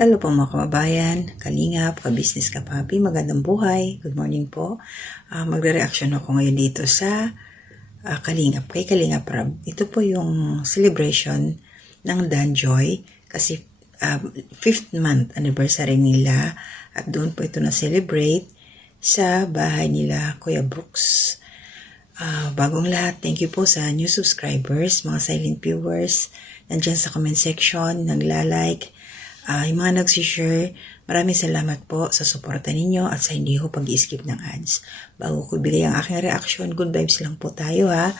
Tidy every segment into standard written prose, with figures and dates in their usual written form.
Hello po mga kababayan, kalingap, ka-business, ka-papi, magandang buhay, good morning po. Magre-reaction ako ngayon dito sa kalingap, kay Kalingap Rab. Ito po yung celebration ng Danjoy kasi 5th month anniversary nila at doon po ito na-celebrate sa bahay nila Kuya Brooks. Bagong lahat, thank you po sa new subscribers, mga silent viewers, nandyan sa comment section, nagla-like, yung mga nagsishare, maraming salamat po sa suporta ninyo at sa hindi ko pag-i-skip ng ads. Bago ko ibigay ang aking reaction, good vibes lang po tayo ha.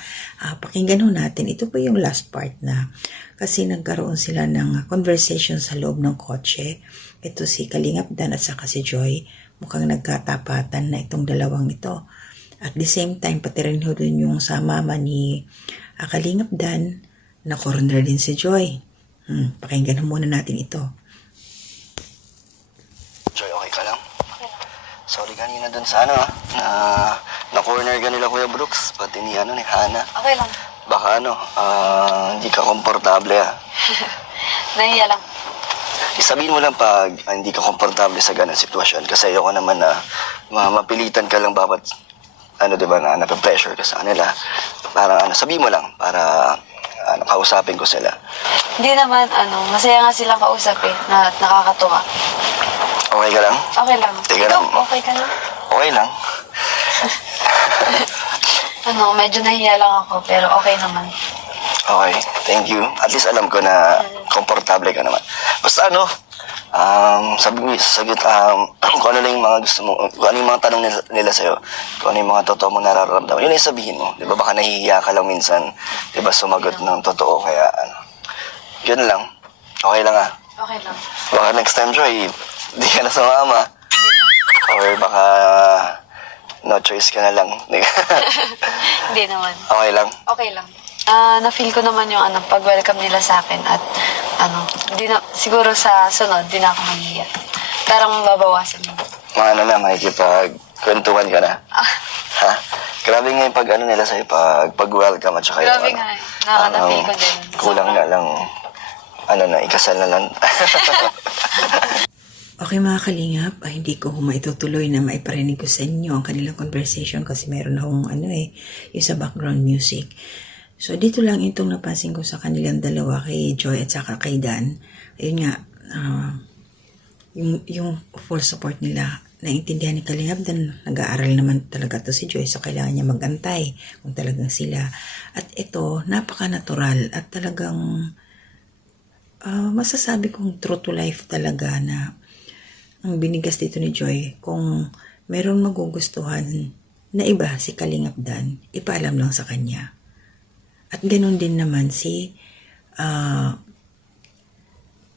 Pakinggan ho natin, ito po yung last part na kasi nagkaroon sila ng conversation sa loob ng kotse. Ito si Kalingap Dan at saka si Joy, mukhang nagkatapatan na itong dalawang ito. At the same time, pati rin ho dun yung sa mama ni Kalingap Dan, na corner din si Joy. Pakinggan muna natin ito. Joy, okay ka lang? Sorry kanina dun sa na-corner ka nila Kuya Brooks, pati ni Hana. Okay lang. Baka hindi ka komportable Nahiya lang. Sabihin mo lang pag hindi ka komportable sa ganang sitwasyon kasi ayoko naman na mapilitan ka lang bawat diba na nape-pressure ka sa kanila. Parang sabihin mo lang para kausapin ko sila. Hindi naman, masaya nga silang kausap na nakakatuwa. Okay ka lang? Okay lang. Teka Ikaw, lang. okay ka lang? Okay lang. Medyo nahiya lang ako, pero okay naman. Okay, thank you. At least alam ko na komportable ka naman. Basta sabi mo, sagot, kung ano lang yung mga gusto mo, kung ano yung mga tanong nila sa'yo, kung ano yung mga totoo mong nararamdaman, yun ay sabihin mo. Di ba baka nahihiya ka lang minsan, di ba sumagot ng totoo, kaya yun lang. Okay lang Okay lang. Baka next time, Joy, di ka na sumama. Or baka no choice ka na lang. Hindi naman. Okay lang. Okay lang. Na-feel ko naman yung pag-welcome nila sa akin at siguro sa sunod, di na ako mahihiya. Parang babawasan mo. Makikipagkwentuhan ka na. Ha? Grabe nga yung nila sa'yo, pag-welcome at saka Grabe nga na-feel ko din. Kulang na lang, ikasal na lang. Okay mga kalingap, hindi ko maitutuloy na maiparinig ko sa inyo ang kanilang conversation kasi meron akong yung sa background music. So dito lang itong napansin ko sa kanilang dalawa, kay Joy at saka kay Dan. Ayun nga, yung full support nila, naintindihan ni Kalingap Dan, nag-aaral naman talaga to si Joy, so kailangan niya magantay kung talagang sila. At ito, napaka-natural at talagang masasabi kong true to life talaga na ang binigas dito ni Joy, kung meron magugustuhan na iba si Kalingap Dan, ipaalam lang sa kanya. At ganoon din naman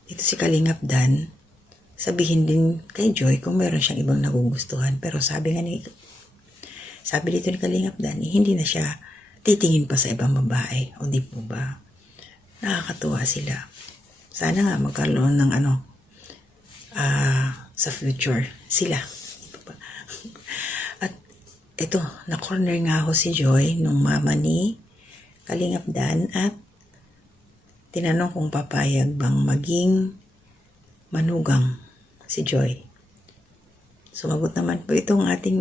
ito si Kalingap Dan, sabihin din kay Joy kung meron siyang ibang nagugustuhan. Pero sabi dito ni Kalingap Dan, hindi na siya titingin pa sa ibang babae. O di po ba? Nakakatuwa sila. Sana nga magkaroon ng sa future sila. At ito, na-corner nga ako si Joy nung mama ni Kalingap Dan at tinanong kung papayag bang maging manugang si Joy. Sumagot naman po itong ating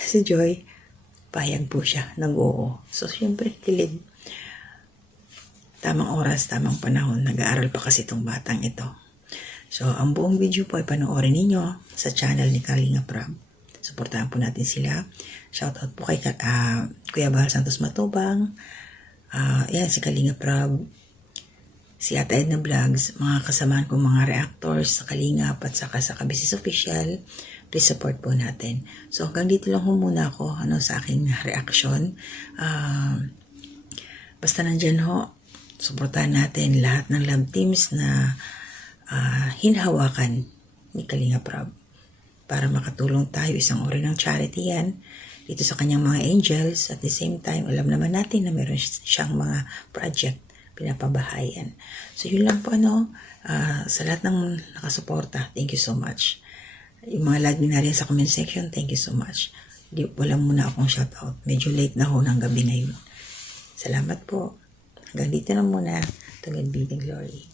si Joy, payag po siya, nag-oo. So syempre kilid. Tamang oras, tamang panahon, nag-aaral pa kasi itong batang ito. So ang buong video po ay panoorin ninyo sa channel ni Kalingap Rab. Suportahan po natin sila. Shoutout po kay Kuya Bahal Santos Matubang. Yan, si Kalingap Rab. Si Ate Edna Vlogs. Mga kasamahan kong mga reactors sa Kalingap at saka sa Ka-Business Official. Please support po natin. So hanggang dito lang muna ako sa aking reaction. Basta nandyan suportahan natin lahat ng love teams na hinahawakan ni Kalingap Rab. Para makatulong tayo, isang uri ng charity yan dito sa kanyang mga angels. At the same time, alam naman natin na meron siyang mga project pinapabahayan. So yun lang po sa lahat ng nakasuporta, thank you so much. Yung mga lagi na rin sa comment section, thank you so much. Wala muna akong shoutout, medyo late na ng gabi na yun. Salamat po. Hanggang dito na muna. To God be the glory.